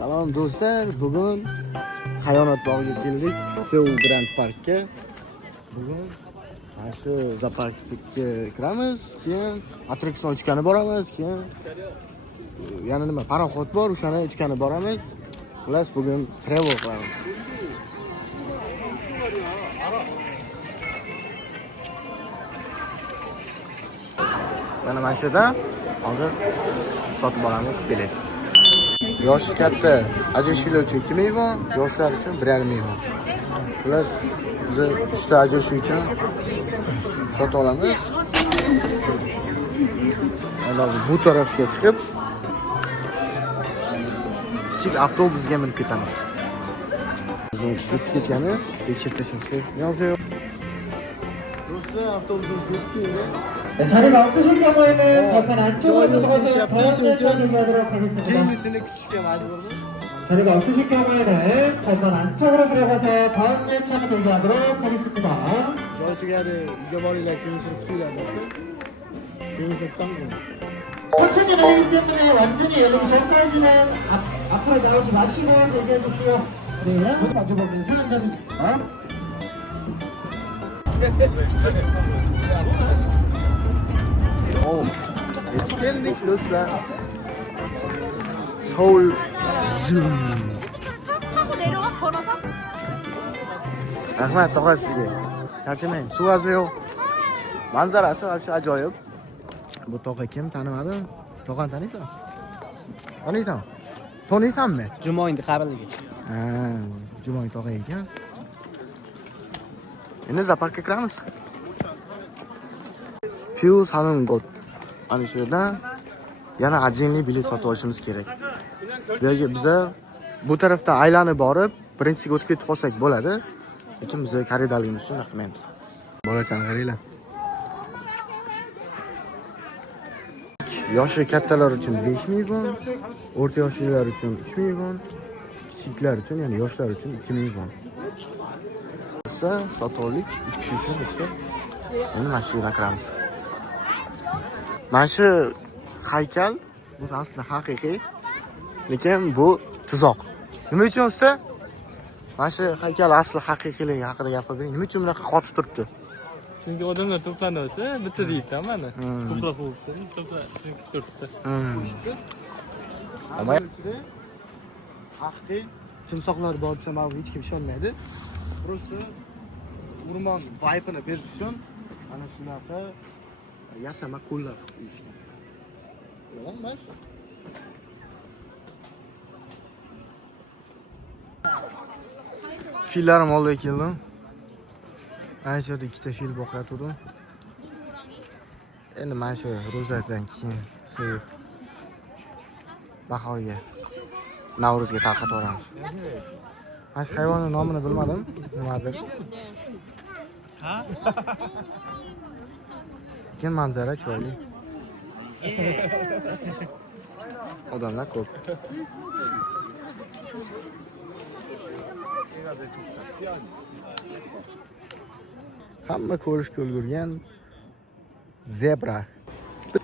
Salom do'stlar, bugun hayvonot bog'iga keldik. Seoul Grand Parkka. Bugun mana shu zooparkga kiramiz, keyin attraksion uchgani boramiz, keyin yana nima paraxod bor, o'shani uchgani boramiz. Xullas bugun travel qilamiz. Yana mana shu yerda hozir sotib olamiz bilet. Yoshi katta ajrashuvlar uchun 2 ming won, yoshlar uchun 1,5 ming won. Xullas biz ishda ajrashuv uchun sotib olamiz. Mana bu tarafga chiqib kichik avtobusga minib ketamiz. Biz yetib ketgani tekshirib tashlaymiz. Yozing. Do'stlar, avtobusimiz yetib keldi. 자리가 없으실 경우에는 발판 안쪽으로 들어가서 다음 열차 대기하도록 하겠습니다. Keyingisini kutishga majburmiz. 자리가 없으실 경우에는 발판 안쪽으로 들어가서 다음 열차를 대기하도록 하겠습니다. Joy tugadi, uyga boringlar, keyingisini kutinglar deb. Keyingisini kutamiz. 천천히 열리기 때문에 완전히 열리기 전까지는 앞으로 나오지 마시고 대기해주세요. 네, 먼저 보면서 앉아주세요. Oh, yetib keldik do'stlar. Seoul Zoo. 타고 내려와 걸어서? Rahmat tog'a sizga. Charchamang, suv manzarasi вообще ajoyib. Bu tog'a kim tanimadi? Tog'ani taniysan? Taniysan? Taniysanmi? Jumoyning qabrligi. Ha, Jumoy tog'a ekan. Endi zooparkka kiramiz. Pius Hanunggot. Ana shu yerdan yana ajinli bilet sotib olishimiz kerak. Bu yerga biza bu tarafdan aylanib borib, birinchisiga o'tib ketib qolsak bo'ladi. Lekin biz xaridorligimiz uchun qilmaymiz. Bolachani qaranglar. Yoshi kattalar uchun 5 ming won, o'rta yoshlilar uchun 3 ming won, kichiklar uchun, ya'ni yoshlar uchun 2 ming won. Esa sotib oldik 3 kishi uchun bitta. Endi mana shu yerga kiramiz. Mana shu haykal bu aslida haqiqiy, lekin bu tuzoq. Nima uchun usta? Mana shu haykal asli haqiqiyligi haqida gapiring. Nima uchun bunaqa qotib turibdi? Chunki odamlar to'plansa, bitta deydi, mana. Ko'proq bo'lsin, to'planib turibdi. Ammo haqiqiy timsohlar bor desa, mana hech kim ishonmaydi. Просто o'rmon vibe-ni berish uchun ana shunaqa yasama ko'llar qo'yishgan. Emas. Fillarim oldiga keldim. Mana shu yerda ikkita fil boqayotdi. Endi mana shu ro'zadan keyin so'yib bahorga, Navruzga tarqatib yuboramiz. Mana shu hayvonning nomini bilmadim, nimadir. Ha? Lekin manzara chiroyli. Odamlar ko'p. Hamma ko'rishga ulgurgan zebra.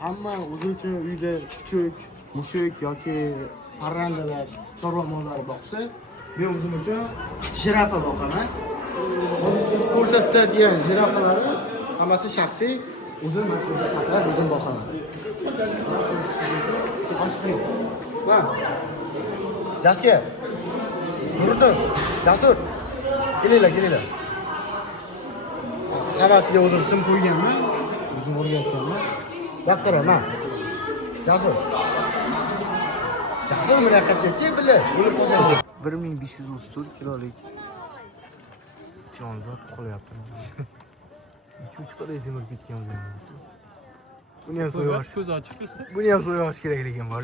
Hamma o'zi uchun uyda kuchuk, mushuk yoki parrandalar, chorva mollari boqsa, men o'zim uchun jirafa boqaman. Ko'rsatadigan jirafalarni hammasi shaxsiy, o'zim mas'uliyat haqida o'zim boqaman. Va Jaske. Nuriddin, Jasur. Kelinglar. Hammasiga o'zim ism qo'yganman, o'zim o'rgatganman. Gapiraman. Jasur. Jasur bu yoqqa kel bilan, o'lib qolsam. 1534 kilolik jonzot qo'yapti. 2-3 qadar semirib ketgan bu. Buni ham so'yish. Ko'z ochiq bo'lsa. Buni ham so'yish kerakligim bor.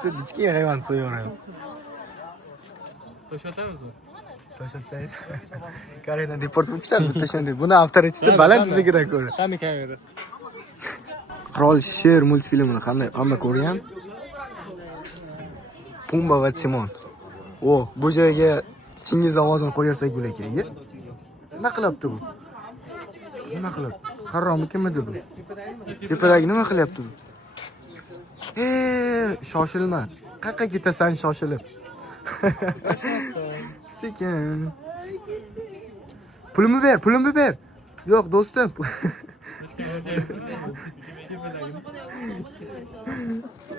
Siz kichkina hayvon so'yyorasiz. To'shatamizmi? To'shatsangiz. Koreyadan deport bo'lib ketadi bitta shunday. Buni avtoritetsi baland siznikidan ko'ra. Qani kamera. Qirol Sher multfilmini qanday hamma ko'rgan? Pumba va Timon. Bu joyga Chingiz ovozini qo'yarsak bo'lak edi. Nima qilyapti bu? Nima qilib? Haromikmidi bu? Tepadagi nima qilyapti bu? Shoshilma. Qayerga ketasan shoshilib? Sekin. Pulimni ber. Yo'q, do'stim.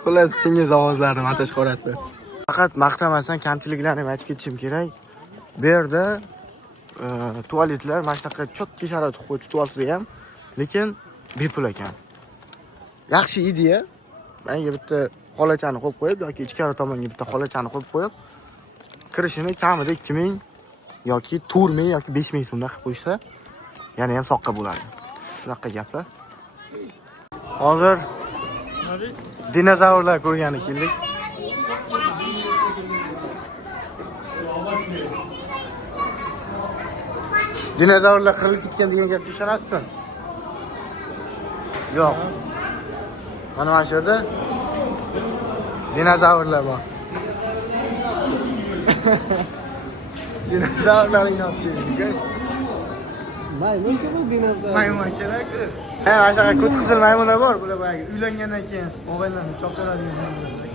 Xullas, singiz ovozlarini montaj qilasiz. Faqat maqtamasdan kamchiliklarni ham aytib ketishim kerak. Bu yerda tualetlar mana shunaqa chotki sharoit qilib qo'yibdi tualetlar ham, lekin bepul ekan. Yaxshi ideya. Menga bitta xolachani qo'yib qo'yib yoki ichkari tomonga bitta xolachani qo'yib qo'yib, kirishini kamida 2000 yoki 4000 yoki 5000 so'mdan qilib qo'ysa, yana ham soqqa bo'ladi. Shunaqa gaplar. Hozir dinozavrlar ko'rgani keldik. Dinozavrlar qirilib ketgan degan gapni ishonasizmi? Yo'q. Mana shu yerda dinozavrlar bor. Dinozavrlarning otdi. Maymunku bu dinozavr. Maymunchalar-ku. Ha, mana shunaqa ko'k qizil maymunlar bor. Bular boyagi uylangandan keyin o'g'illarni choptiradigan maymunlar.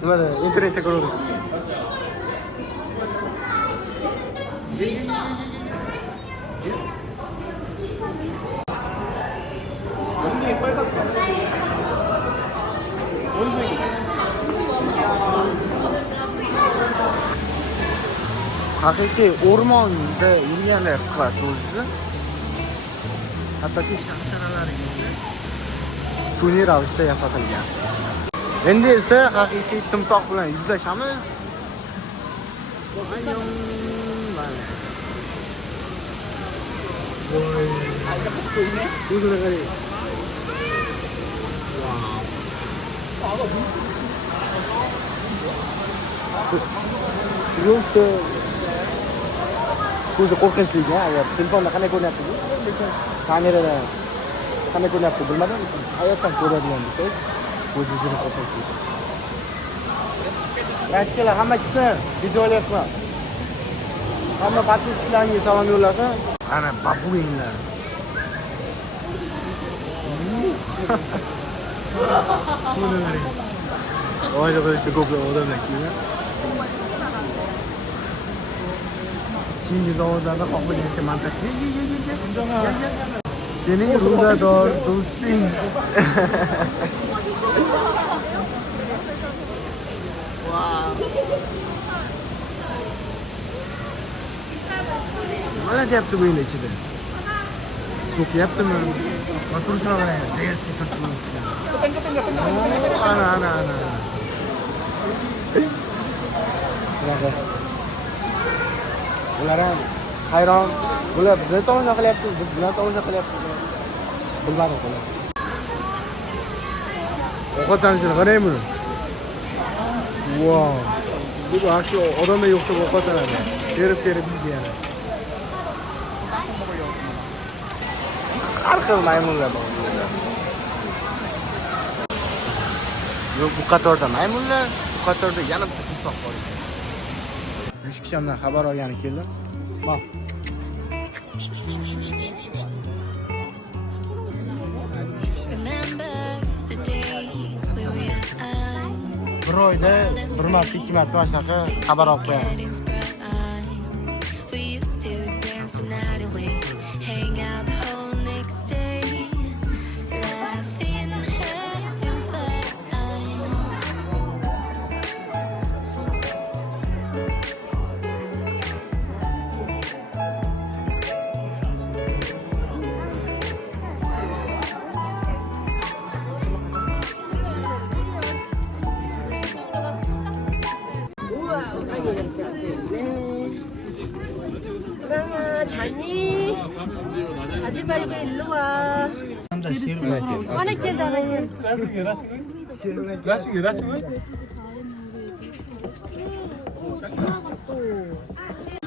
Nimada internetda ko'rdim. Haqiqiy o'rmonda yurganday his qilasiz o'zingizni. Hattoki shaharlargacha sun'iy ravishda yasatilgan. Endi esa haqiqiy timsoh bilan yuzlashamiz. Voy. O'zini qarang. Просто ko'zi qo'rqinchli ekan. Agar telefonda qanday ko'ryapti bu, lekin kamerada qanday ko'ryapti bilmadim. Hayotdan ko'radigan desak, ko'zi juda qo'rqinchli. Rashkalar hamma chiqsin, video olyapman. Hamma подписчиклariga salom yo'llasin. Ana babuinlar. Oyda qilishga ko'plab odamlar kelgan. Chingiz ovozlarni xohlagancha montaj. Sening ro'zador do'sting. Nima deyapti bu endi ichida? So'kyaptimi? Motorchini qarang, degizga turtib. Ana. Ular ham hayron. Bular bizni tomosha qilyapti, biz bilan tomosha qilyapti. Bilmadim bular. Ovqatlanishini qarang buni. Wow. Bu yaxshi odamlar yo'qsa ovqatlanadi. Terib yeydi yana. Har xil maymunlar bor. Yo'q, bu qatorda maymunlar, bu qatorda yana bir timsoh bor ekan. Mushukchamdan xabar olgani keldim. Bak. Bir oyda bir marta, ikki marta mana shunaqa xabar olib qo'yaman. 자니? 가지 말고 일로 와. 하나 캔다, 하나 캔.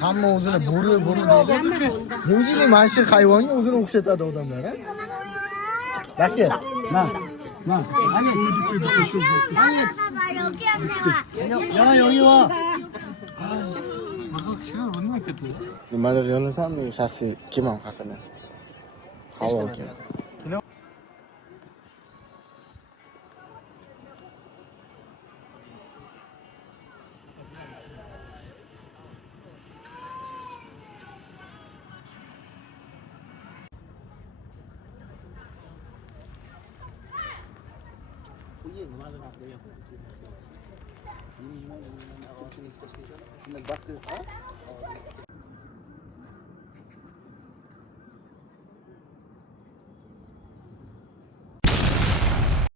Hamma o'zini bo'ri deydi. Mo'jiza mana shu hayvonga o'zini o'xshatadi odamlar, ha? Bakki. Mana. Ani. Yo'q, yo'q. Nimadir yo'llasam, shaxsiy kimam haqida. Havo kim? Şimdi baktı.